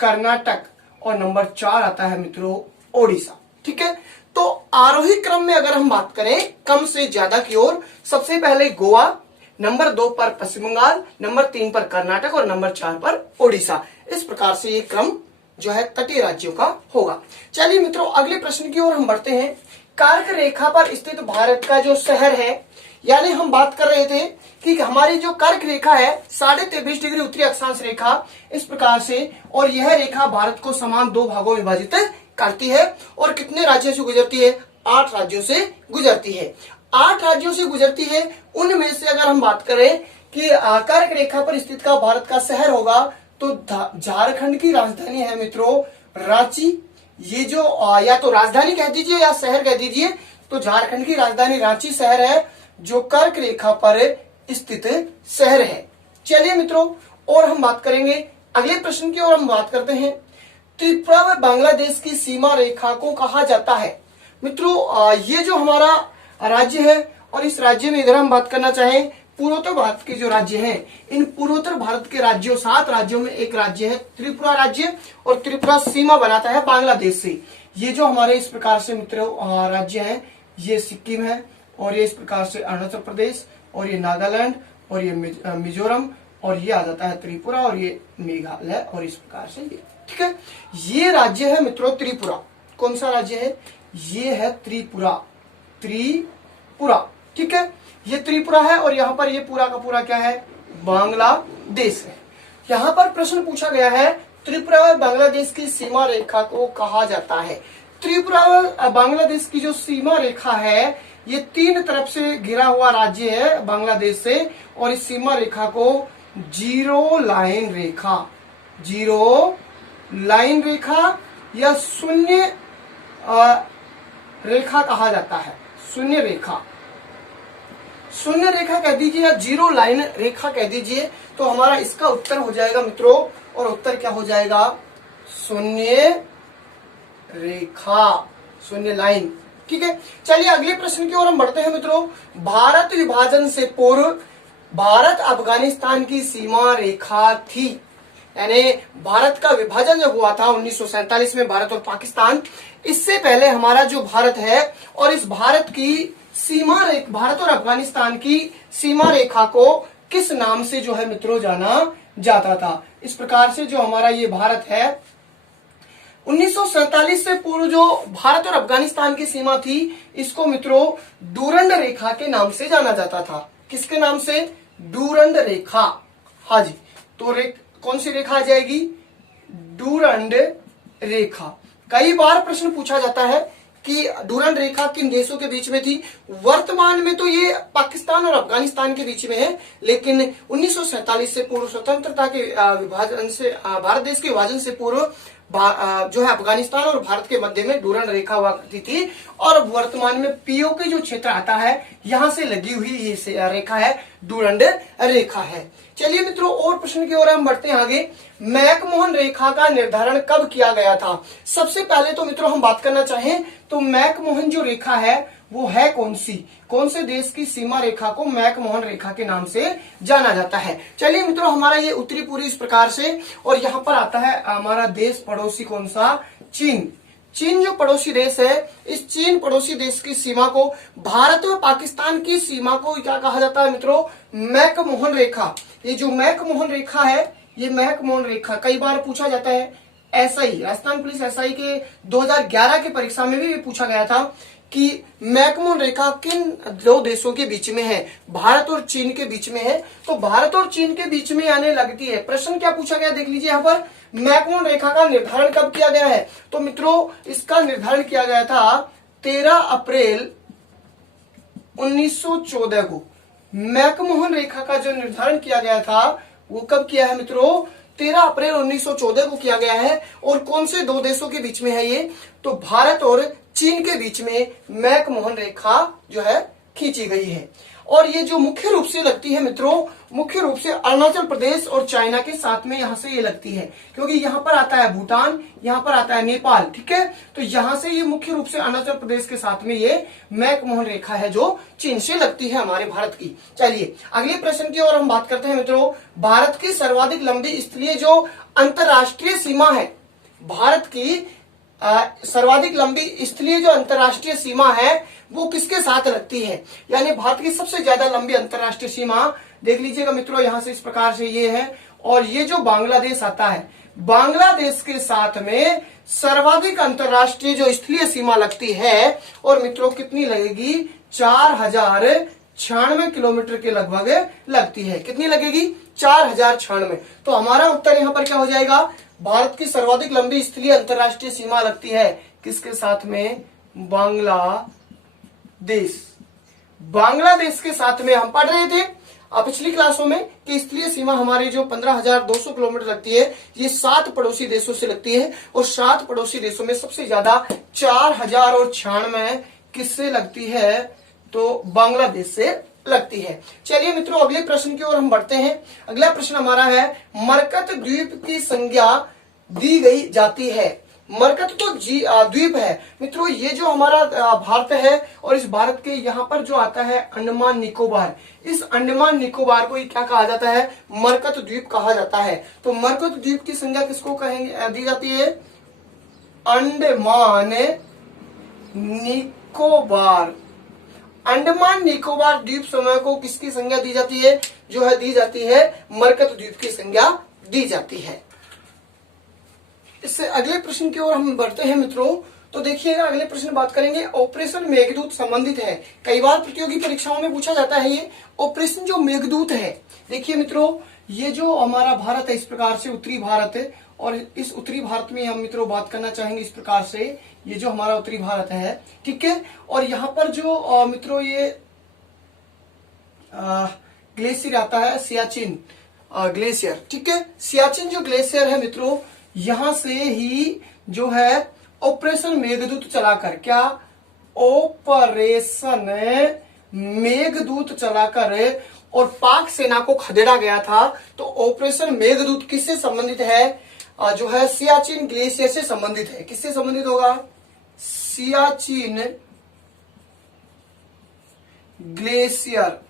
कर्नाटक, और नंबर 4 आता है मित्रों ओडिशा, ठीक है। तो आरोही क्रम में अगर हम बात करें कम से ज्यादा की ओर, सबसे पहले गोवा, नंबर 2 पर पश्चिम बंगाल, नंबर 3 पर कर्नाटक, और नंबर 4 पर ओडिशा। इस प्रकार से ये क्रम जो है तटीय राज्यों का होगा। चलिए मित्रों अगले प्रश्न की ओर हम बढ़ते हैं। कर्क रेखा पर स्थित भारत का जो शहर है, यानी हम बात कर रहे थे कि हमारी जो कर्क रेखा है 23.5 डिग्री उत्तरी अक्षांश रेखा, इस प्रकार से, और यह रेखा भारत को समान 2 भागों में विभाजित करती है, और कितने राज्यों से गुजरती है? 8 राज्यों से गुजरती है। 8 राज्यों से गुजरती है। उनमें से अगर हम बात करें कि कर्क रेखा पर स्थित का भारत का शहर होगा तो झारखंड की राजधानी है मित्रों रांची। ये जो या तो राजधानी कह दीजिए या शहर कह दीजिए, तो झारखंड की राजधानी रांची शहर है जो कर्क रेखा पर स्थित शहर है। चलिए मित्रों, और हम बात करेंगे अगले प्रश्न की ओर। हम बात करते हैं त्रिपुरा व बांग्लादेश की सीमा रेखा को कहा जाता है। मित्रों ये जो हमारा राज्य है, और इस राज्य में अगर हम बात करना चाहें पूर्वोत्तर भारत के जो राज्य हैं, इन पूर्वोत्तर भारत के राज्यों 7 राज्यों में एक राज्य है त्रिपुरा राज्य, और त्रिपुरा सीमा बनाता है बांग्लादेश से। ये जो हमारे इस प्रकार से मित्रों राज्य हैं, ये सिक्किम है, और ये इस प्रकार से अरुणाचल प्रदेश, और ये नागालैंड, और ये मिजोरम, और ये आ जाता है त्रिपुरा, और ये मेघालय, और इस प्रकार से ये, ठीक है। ये राज्य है मित्रों त्रिपुरा। कौन सा राज्य है? ये है त्रिपुरा। त्रिपुरा, ठीक है, ये त्रिपुरा है, और यहाँ पर ये पूरा का पूरा क्या है? बांग्लादेश है। यहाँ पर प्रश्न पूछा गया है त्रिपुरा व बांग्लादेश की सीमा रेखा को कहा जाता है। त्रिपुरा व बांग्लादेश की जो सीमा रेखा है, ये 3 तरफ से घिरा हुआ राज्य है बांग्लादेश से, और इस सीमा रेखा को जीरो लाइन रेखा, जीरो लाइन रेखा या शून्य रेखा कहा जाता है। शून्य रेखा, शून्य रेखा कह दीजिए या जीरो लाइन रेखा कह दीजिए, तो हमारा इसका उत्तर हो जाएगा मित्रों, और उत्तर क्या हो जाएगा? शून्य रेखा, शून्य लाइन, ठीक है। चलिए अगले प्रश्न की ओर हम बढ़ते हैं मित्रों। भारत विभाजन से पूर्व भारत अफगानिस्तान की सीमा रेखा थी, यानी भारत का विभाजन जब हुआ था 1947 में, भारत और पाकिस्तान, इससे पहले हमारा जो भारत है, और इस भारत की सीमा रेखा, भारत और अफगानिस्तान की सीमा रेखा को किस नाम से जो है मित्रों जाना जाता था? इस प्रकार से जो हमारा ये भारत है, 1947 से पूर्व जो भारत और अफगानिस्तान की सीमा थी, इसको मित्रों डूरंड रेखा के नाम से जाना जाता था। किसके नाम से? डूरंड रेखा। हाँ जी, तो कौन सी रेखा आ जाएगी? डूरंड रेखा। कई बार प्रश्न पूछा जाता है कि डूरंड रेखा किन देशों के बीच में थी। वर्तमान में तो ये पाकिस्तान और अफगानिस्तान के बीच में है, लेकिन 1947 से पूर्व स्वतंत्रता के विभाजन से, भारत देश के विभाजन से पूर्व जो है अफगानिस्तान और भारत के मध्य में डूरंड रेखा हुआ करती थी, और वर्तमान में पीओके जो क्षेत्र आता है, यहां से लगी हुई ये रेखा है, डूरंड रेखा है। चलिए मित्रों, और प्रश्न की ओर हम बढ़ते हैं आगे। मैकमोहन रेखा का निर्धारण कब किया गया था? सबसे पहले तो मित्रों हम बात करना चाहें तो मैकमोहन जो रेखा है वो है कौन सी? कौन से देश की सीमा रेखा को मैकमोहन रेखा के नाम से जाना जाता है? चलिए मित्रों, हमारा ये उत्तरी पूर्व इस प्रकार से, और यहाँ पर आता है हमारा देश पड़ोसी कौन सा? चीन। चीन जो पड़ोसी देश है, इस चीन पड़ोसी देश की सीमा को, भारत और पाकिस्तान की सीमा को क्या कहा जाता है मित्रों? मैकमोहन रेखा। ये जो मैकमोहन रेखा है, ये मैकमोहन रेखा कई बार पूछा जाता है। एसआई, राजस्थान पुलिस एसआई के 2011 की परीक्षा में भी पूछा गया था कि मैकमोहन रेखा किन 2 देशों के बीच में है? भारत और चीन के बीच में है। तो भारत और चीन के बीच में आने लगती है। प्रश्न क्या पूछा गया देख लीजिए यहाँ पर, मैकमोहन रेखा का निर्धारण कब किया गया है? तो मित्रों इसका निर्धारण किया गया था 13 अप्रैल 1914 को। मैकमोहन रेखा का जो निर्धारण किया गया था वो कब किया है मित्रों? 13 अप्रैल 1914 को किया गया है। और कौन से 2 देशों के बीच में है ये? तो भारत और चीन के बीच में मैकमोहन रेखा जो है खींची गई है। और ये जो मुख्य रूप से लगती है मित्रों, मुख्य रूप से अरुणाचल प्रदेश और चाइना के साथ में यहां से ये लगती है, क्योंकि यहां पर आता है भूटान, यहां पर आता है नेपाल, ठीक है। तो यहां से ये मुख्य रूप से अरुणाचल प्रदेश के साथ में ये मैकमोहन रेखा है जो चीन से लगती है हमारे भारत की। चलिए अगले प्रश्न की ओर हम बात करते हैं मित्रों। भारत की सर्वाधिक लंबी स्थलीय जो अंतरराष्ट्रीय सीमा है, भारत की सर्वाधिक लंबी स्थलीय जो अंतरराष्ट्रीय सीमा है वो किसके साथ लगती है? यानी भारत की सबसे ज्यादा लंबी अंतरराष्ट्रीय सीमा देख लीजिएगा मित्रों, यहां से इस प्रकार से ये है, और ये जो बांग्लादेश आता है, बांग्लादेश के साथ में सर्वाधिक अंतरराष्ट्रीय जो स्थलीय सीमा लगती है। और मित्रों कितनी लगेगी? 4096 किलोमीटर के लगभग लगती है। कितनी लगेगी? 4096। तो हमारा उत्तर यहाँ पर क्या हो जाएगा? भारत की सर्वाधिक लंबी स्थलीय अंतरराष्ट्रीय सीमा लगती है किसके साथ में? बांग्लादेश। बांग्लादेश के साथ में हम पढ़ रहे थे पिछली क्लासों में कि स्तरीय सीमा हमारी जो 15,200 किलोमीटर लगती है, ये 7 पड़ोसी देशों से लगती है, और 7 पड़ोसी देशों में सबसे ज्यादा 4,096 किससे लगती है? तो बांग्लादेश से लगती है। चलिए मित्रों, अगले प्रश्न की ओर हम बढ़ते हैं। अगला प्रश्न हमारा है, मरकत द्वीप की संज्ञा दी गई जाती है। मरकत तो द्वीप है मित्रों, ये जो हमारा भारत है, और इस भारत के यहाँ पर जो आता है अंडमान निकोबार, इस अंडमान निकोबार को क्या कहा जाता है? मरकत द्वीप कहा जाता है। तो मरकत द्वीप की संज्ञा किसको कहेंगे दी जाती है? अंडमान निकोबार। अंडमान निकोबार द्वीप समूह को किसकी संज्ञा दी जाती है? जो है दी जाती है मरकत द्वीप की संज्ञा दी जाती है। इससे अगले प्रश्न की ओर हम बढ़ते हैं मित्रों। तो देखिएगा, अगले प्रश्न बात करेंगे ऑपरेशन मेघदूत संबंधित है। कई बार प्रतियोगी परीक्षाओं में पूछा जाता है ये ऑपरेशन जो मेघदूत है। देखिए मित्रों, ये जो हमारा भारत है, इस प्रकार से उत्तरी भारत है, और इस उत्तरी भारत में हम मित्रों बात करना चाहेंगे इस प्रकार से, ये जो हमारा उत्तरी भारत है, ठीक है। और यहाँ पर जो मित्रों ये ग्लेशियर आता है, सियाचिन ग्लेशियर, ठीक है। सियाचिन जो ग्लेशियर है मित्रों, यहां से ही जो है ऑपरेशन मेघदूत चलाकर, क्या ऑपरेशन मेघदूत चलाकर और पाक सेना को खदेड़ा गया था। तो ऑपरेशन मेघदूत किससे संबंधित है? जो है सियाचिन ग्लेशियर से संबंधित है। किससे संबंधित होगा? सियाचिन ग्लेशियर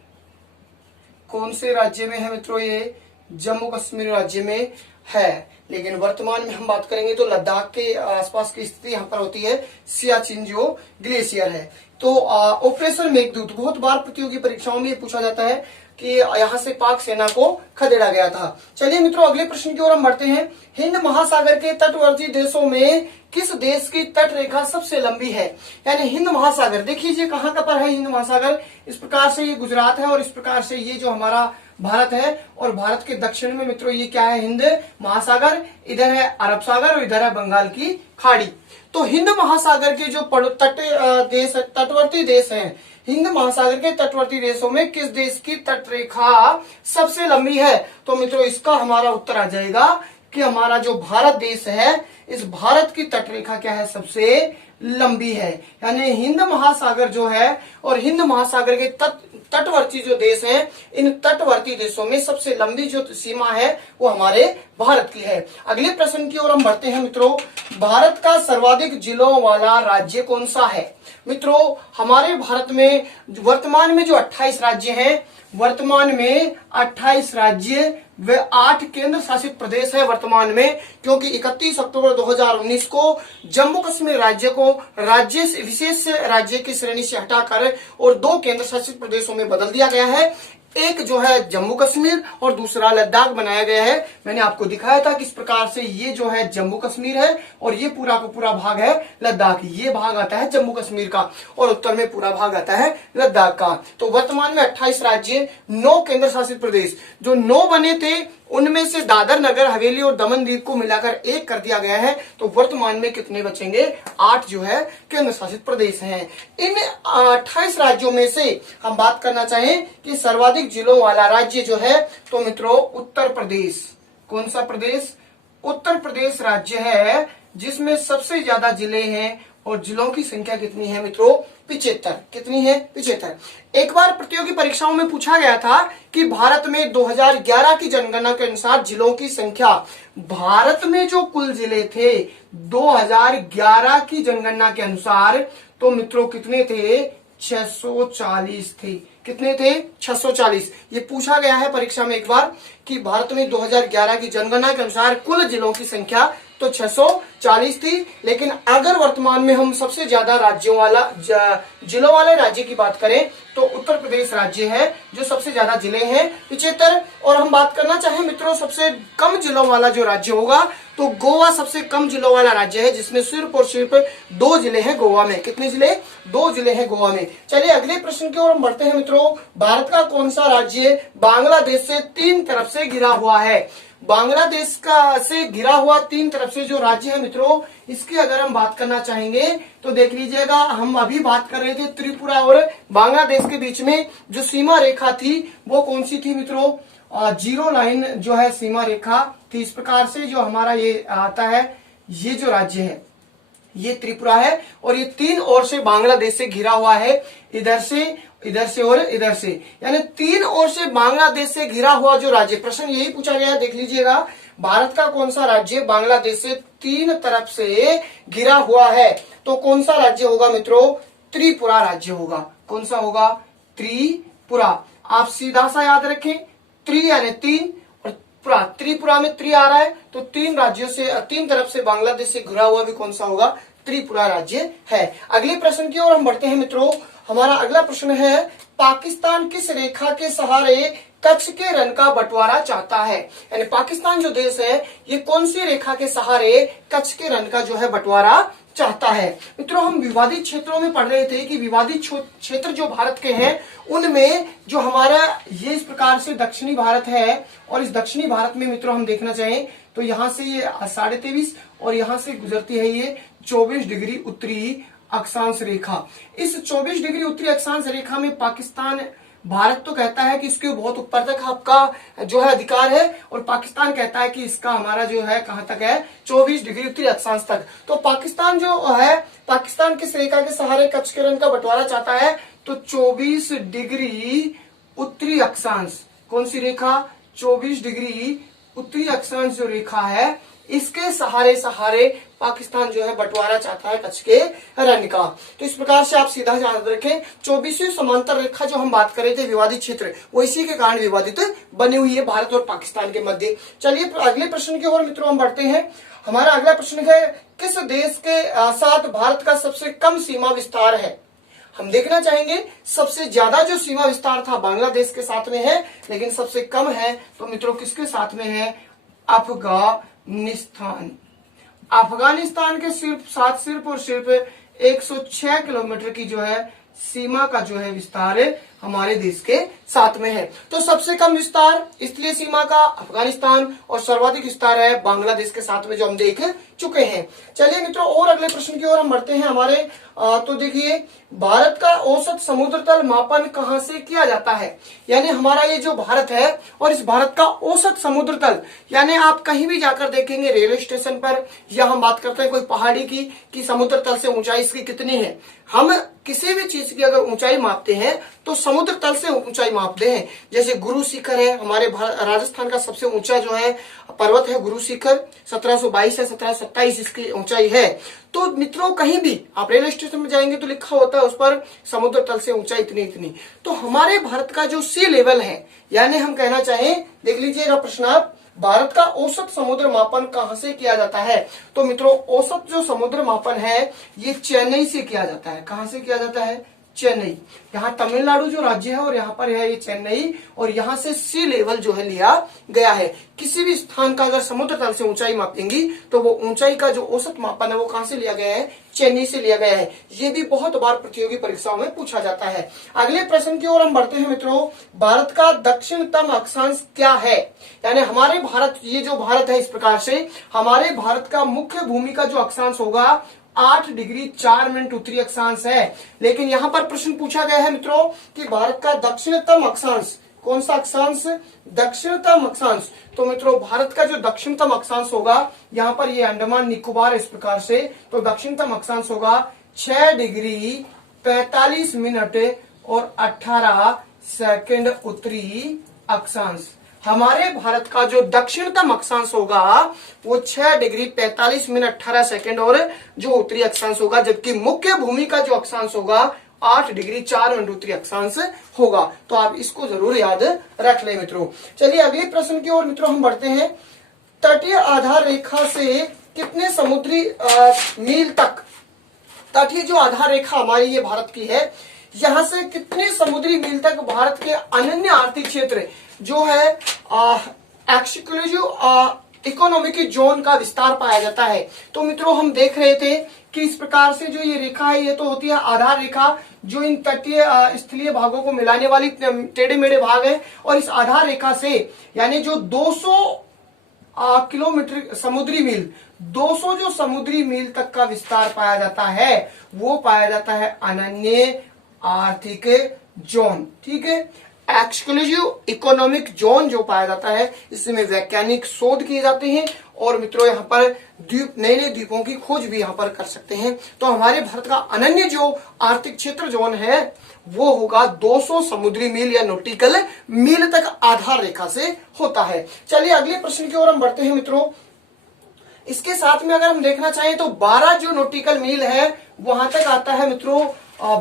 कौन से राज्य में है मित्रों? ये जम्मू कश्मीर राज्य में है, लेकिन वर्तमान में हम बात करेंगे तो लद्दाख के आसपास की स्थिति यहाँ पर होती है। सियाचिन जो ग्लेशियर है। तो ऑपरेशन मेघदूत बहुत बार प्रतियोगी परीक्षाओं में पूछा जाता है कि यहाँ से पाक सेना को खदेड़ा गया था। चलिए मित्रों, अगले प्रश्न की ओर हम बढ़ते हैं। हिंद महासागर के तटवर्ती देशों में किस देश की तट रेखा सबसे लंबी है? यानी हिंद महासागर, देखिए कहाँ का पर है हिंद महासागर? इस प्रकार से ये गुजरात है, और इस प्रकार से ये जो हमारा भारत है, और भारत के दक्षिण में मित्रों ये क्या है? हिंद महासागर। इधर है अरब सागर और इधर है बंगाल की खाड़ी। तो हिंद महासागर के जो तटवर्ती देश हैं, हिंद महासागर के तटवर्ती देशों में किस देश की तट रेखा सबसे लंबी है? तो मित्रों इसका हमारा उत्तर आ जाएगा कि हमारा जो भारत देश है, इस भारत की तट रेखा क्या है? सबसे लंबी है। यानी हिंद महासागर जो है, और हिंद महासागर के तटवर्ती जो देश हैं, इन तटवर्ती देशों में सबसे लंबी जो सीमा है वो हमारे भारत की है। अगले प्रश्न की ओर हम बढ़ते हैं मित्रों। भारत का सर्वाधिक जिलों वाला राज्य कौन सा है? मित्रों हमारे भारत में वर्तमान में जो 28 राज्य हैं, वर्तमान में 28 राज्य व 8 केंद्र शासित प्रदेश है वर्तमान में, क्योंकि 31 अक्टूबर 2019 को जम्मू कश्मीर राज्य को राज्य विशेष राज्य की श्रेणी से हटाकर और 2 केंद्र शासित प्रदेशों में बदल दिया गया है। एक जो है जम्मू कश्मीर और दूसरा लद्दाख बनाया गया है। मैंने आपको दिखाया था किस प्रकार से ये जो है जम्मू कश्मीर है, और ये पूरा का पूरा भाग है लद्दाख। ये भाग आता है जम्मू कश्मीर का, और उत्तर में पूरा भाग आता है लद्दाख का। तो वर्तमान में 28 राज्य, 9 केंद्र शासित प्रदेश। जो 9 बने थे उनमें से दादर नगर हवेली और दमन दीव को मिलाकर 1 कर दिया गया है। तो वर्तमान में कितने बचेंगे? 8 जो है केंद्र शासित प्रदेश हैं। इन 28 राज्यों में से हम बात करना चाहें कि सर्वाधिक जिलों वाला राज्य जो है, तो मित्रों उत्तर प्रदेश। कौन सा प्रदेश? उत्तर प्रदेश राज्य है, जिसमें सबसे ज्यादा जिले हैं, और जिलों की संख्या कितनी है मित्रों? 75। कितनी है? 75। एक बार प्रतियोगी परीक्षाओं में पूछा गया था कि भारत में 2011 की जनगणना के अनुसार जिलों की संख्या, भारत में जो कुल जिले थे 2011 की जनगणना के अनुसार, तो मित्रों कितने थे? 640 थे। कितने थे? 640। ये पूछा गया है परीक्षा में एक बार कि भारत में 2011 की जनगणना के अनुसार कुल जिलों की संख्या तो 640 थी। लेकिन अगर वर्तमान में हम सबसे ज्यादा राज्यों वाला जिलों वाले राज्य की बात करें तो उत्तर प्रदेश राज्य है जो सबसे ज्यादा जिले हैं 75। और हम बात करना चाहें मित्रों सबसे कम जिलों वाला जो राज्य होगा तो गोवा सबसे कम जिलों वाला राज्य है, जिसमें सिर्फ और सिर्फ 2 जिले हैं गोवा में। कितने जिले? 2 जिले हैं गोवा में। चलिए अगले प्रश्न की ओर हम बढ़ते हैं मित्रों। भारत का कौन सा राज्य बांग्लादेश से 3 तरफ से घिरा हुआ है? बांग्लादेश का से घिरा हुआ तीन तरफ से जो राज्य है मित्रों, इसकी अगर हम बात करना चाहेंगे तो देख लीजिएगा, हम अभी बात कर रहे थे त्रिपुरा और बांग्लादेश के बीच में जो सीमा रेखा थी वो कौन सी थी मित्रों, जीरो लाइन जो है सीमा रेखा थी। इस प्रकार से जो हमारा ये आता है, ये जो राज्य है ये त्रिपुरा है और ये तीन ओर से बांग्लादेश से घिरा हुआ है, इधर से और इधर से, यानी तीन ओर से बांग्लादेश से घिरा हुआ जो राज्य। प्रश्न यही पूछा गया है, देख लीजिएगा, भारत का कौन सा राज्य बांग्लादेश से तीन तरफ से घिरा हुआ है, तो कौन सा राज्य होगा मित्रों, त्रिपुरा राज्य होगा। कौन सा होगा, त्रिपुरा। आप सीधा सा याद रखें, त्रि यानी तीन और पुरा, त्रिपुरा में त्रि आ रहा है, तो तीन राज्यों से, तीन तरफ से बांग्लादेश से घिरा हुआ भी कौन सा होगा, त्रिपुरा राज्य है। अगले प्रश्न की ओर हम बढ़ते हैं मित्रों। हमारा अगला प्रश्न है, पाकिस्तान किस रेखा के सहारे कच्छ के रण का बंटवारा चाहता है, यानी पाकिस्तान जो देश है ये कौन सी रेखा के सहारे कच्छ के रण का जो है बंटवारा चाहता है। मित्रों, हम विवादित क्षेत्रों में पढ़ रहे थे कि विवादित क्षेत्र जो भारत के हैं उनमें जो हमारा ये इस प्रकार से दक्षिणी भारत है, और इस दक्षिणी भारत में मित्रों हम देखना चाहें तो यहाँ से ये 23.5 और यहाँ से गुजरती है ये 24 डिग्री उत्तरी अक्षांश रेखा। इस 24 डिग्री उत्तरी अक्षांश रेखा में पाकिस्तान, भारत तो कहता है कि इसके बहुत ऊपर तक आपका जो है अधिकार है, और पाकिस्तान कहता है कि इसका हमारा जो है कहां तक है, 24 डिग्री उत्तरी अक्षांश तक। तो पाकिस्तान जो है, पाकिस्तान किस रेखा के सहारे कच्छ के रण का बंटवारा चाहता है, तो 24 डिग्री उत्तरी अक्षांश। कौन सी रेखा, 24 डिग्री उत्तरी अक्षांश जो रेखा है इसके सहारे पाकिस्तान जो है बंटवारा चाहता है कच्छ के रण का। तो इस प्रकार से आप सीधा याद रखें, 24वीं समांतर रेखा जो हम बात कर रहे थे विवादित क्षेत्र, वो इसी के कारण विवादित बनी हुई है भारत और पाकिस्तान के मध्य। चलिए अगले प्रश्न की ओर मित्रों हम बढ़ते हैं। हमारा अगला प्रश्न है, किस देश के साथ भारत का सबसे कम सीमा विस्तार है। हम देखना चाहेंगे सबसे ज्यादा जो सीमा विस्तार था बांग्लादेश के साथ में है, लेकिन सबसे कम है तो मित्रों किसके साथ में है, अफगानिस्तान। अफगानिस्तान के सिर्फ और सिर्फ 106 किलोमीटर की जो है सीमा का जो है विस्तार हमारे देश के साथ में है। तो सबसे कम विस्तार इसलिए सीमा का अफगानिस्तान, और सर्वाधिक विस्तार है बांग्लादेश के साथ में जो हम देख चुके हैं। चलिए मित्रों और अगले प्रश्न की ओर हम बढ़ते हैं हमारे। तो देखिए, भारत का औसत समुद्र तल मापन कहां से किया जाता है, यानी हमारा ये जो भारत है और इस भारत का औसत समुद्र तल, यानी आप कहीं भी जाकर देखेंगे रेलवे स्टेशन पर, या हम बात करते हैं कोई पहाड़ी की कि समुद्र तल से ऊंचाई इसकी कितनी है, हम किसी भी चीज की अगर ऊंचाई मापते हैं तो समुद्र तल से ऊंचाई मापते हैं। जैसे गुरु शिखर है, हमारे राजस्थान का सबसे ऊंचा जो है पर्वत है गुरु शिखर, 1722 है, 1727 इसकी ऊंचाई है। तो मित्रों कहीं भी आप रेलवे स्टेशन में जाएंगे तो लिखा होता है उस पर समुद्र तल से ऊंचाई इतनी इतनी। तो हमारे भारत का जो सी लेवल है, यानी हम कहना चाहें, देख लीजिएगा प्रश्न आप, भारत का औसत समुद्र मापन कहां से किया जाता है, तो मित्रों औसत जो समुद्र मापन है ये चेन्नई से किया जाता है। कहां से किया जाता है, चेन्नई। यहाँ तमिलनाडु जो राज्य है और यहाँ पर है ये चेन्नई, और यहाँ से सी लेवल जो है लिया गया है। किसी भी स्थान का अगर समुद्र तल से ऊंचाई मापेंगी तो वो ऊंचाई का जो औसत मापन है वो कहां से लिया गया है, चेन्नई से लिया गया है। ये भी बहुत बार प्रतियोगी परीक्षाओं में पूछा जाता है। अगले प्रश्न की ओर हम बढ़ते हैं मित्रों। भारत का दक्षिणतम अक्षांश क्या है, यानी हमारे भारत, ये जो भारत है इस प्रकार से हमारे भारत का मुख्य भूमि का जो अक्षांश होगा 8 डिग्री 4 मिनट उत्तरी अक्षांश है। लेकिन यहाँ पर प्रश्न पूछा गया है मित्रों कि भारत का दक्षिणतम अक्षांश, कौन सा अक्षांश, दक्षिणतम अक्षांश। तो मित्रों भारत का जो दक्षिणतम अक्षांश होगा, यहाँ पर ये अंडमान निकोबार इस प्रकार से, तो दक्षिणतम अक्षांश होगा 6 डिग्री 45 मिनट और 18 सेकंड उत्तरी अक्षांश। हमारे भारत का जो दक्षिणतम अक्षांश होगा वो 6 डिग्री 45 मिनट 18 सेकंड और जो उत्तरी अक्षांश होगा, जबकि मुख्य भूमि का जो अक्षांश होगा 8 डिग्री 4 मिनट उत्तरी अक्षांश होगा। तो आप इसको जरूर याद रख लें मित्रों। चलिए अगले प्रश्न की ओर मित्रों हम बढ़ते हैं। तटीय आधार रेखा से कितने समुद्री मील तक, तटीय जो आधार रेखा हमारी ये भारत की है, यहाँ से कितने समुद्री मील तक भारत के अनन्य आर्थिक क्षेत्र जो है एक्सक्लूसिव इकोनॉमिक जोन का विस्तार पाया जाता है। तो मित्रों हम देख रहे थे कि इस प्रकार से जो ये रेखा है ये तो होती है आधार रेखा, जो इन तटीय स्थलीय भागों को मिलाने वाली टेढ़े मेढ़े भाग है, और इस आधार रेखा से यानी जो 200 किलोमीटर समुद्री मील, 200 जो समुद्री मील तक का विस्तार पाया जाता है वो पाया जाता है अनन्य आर्थिक जोन। ठीक है, एक्सक्लूसिव इकोनॉमिक जोन जो पाया जाता है, इसमें वैज्ञानिक शोध किए जाते हैं और मित्रों यहाँ पर द्वीप, नए नए द्वीपों की खोज भी यहाँ पर कर सकते हैं। तो हमारे भारत का अनन्य जो आर्थिक क्षेत्र जोन है वो होगा 200 समुद्री मील या नॉटिकल मील तक आधार रेखा से होता है। चलिए अगले प्रश्न की ओर हम बढ़ते हैं मित्रों। इसके साथ में अगर हम देखना चाहें तो 12 जो नॉटिकल मील है वहां तक आता है मित्रों,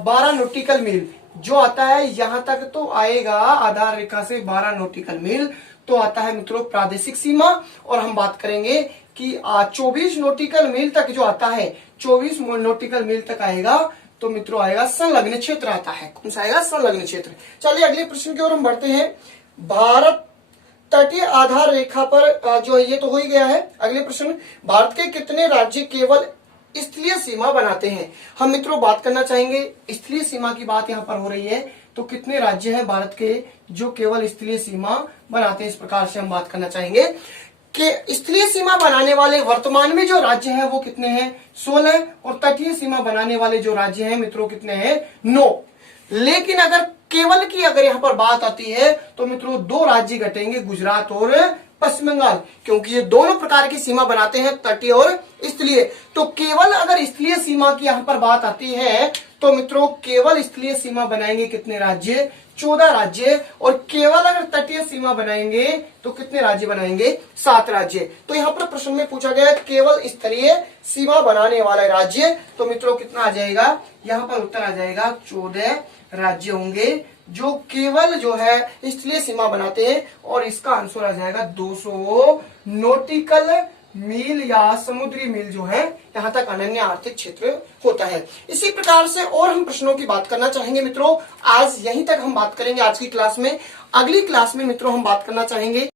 12 नॉटिकल मील जो आता है यहां तक तो आएगा आधार रेखा से 12 नॉटिकल मील तो आता है मित्रों प्रादेशिक सीमा। और हम बात करेंगे कि 24 नॉटिकल मील तक जो आता है, 24 नॉटिकल मील तक आएगा तो मित्रों आएगा संलग्न क्षेत्र आता है। कौन सा आएगा? संलग्न क्षेत्र। चलिए अगले प्रश्न की ओर हम बढ़ते हैं। भारत तटीय आधार रेखा पर जो ये तो हो ही गया है। अगले प्रश्न, भारत के कितने राज्य केवल स्थलीय सीमा बनाते हैं? हम मित्रों बात करना चाहेंगे, स्थलीय सीमा की बात यहाँ पर हो रही है तो कितने राज्य हैं भारत के जो केवल स्थलीय सीमा बनाते हैं? इस प्रकार से हम बात करना चाहेंगे कि स्थलीय सीमा बनाने वाले वर्तमान में जो राज्य हैं वो कितने हैं? 16। और तटीय सीमा बनाने वाले जो राज्य हैं मित्रों कितने हैं? 9। लेकिन अगर केवल की अगर यहाँ पर बात आती है तो मित्रों 2 राज्य घटेंगे, गुजरात और पश्चिम बंगाल, क्योंकि ये दोनों प्रकार की सीमा बनाते हैं, तटीय और स्थलीय। तो केवल अगर स्थलीय सीमा की यहाँ पर बात आती है तो मित्रों केवल स्थलीय सीमा बनाएंगे कितने राज्य? 14 राज्य। और केवल अगर तटीय सीमा बनाएंगे तो कितने राज्य बनाएंगे? 7 राज्य। तो यहाँ पर प्रश्न में पूछा गया केवल स्थलीय सीमा बनाने वाले राज्य, तो मित्रों कितना आ जाएगा? यहाँ पर उत्तर आ जाएगा 14 राज्य होंगे जो केवल जो है स्थलीय सीमा बनाते हैं। और इसका आंसर आ जाएगा 200 नॉटिकल मील या समुद्री मील जो है यहाँ तक अनन्य आर्थिक क्षेत्र होता है। इसी प्रकार से और हम प्रश्नों की बात करना चाहेंगे मित्रों। आज यहीं तक हम बात करेंगे आज की क्लास में। अगली क्लास में मित्रों हम बात करना चाहेंगे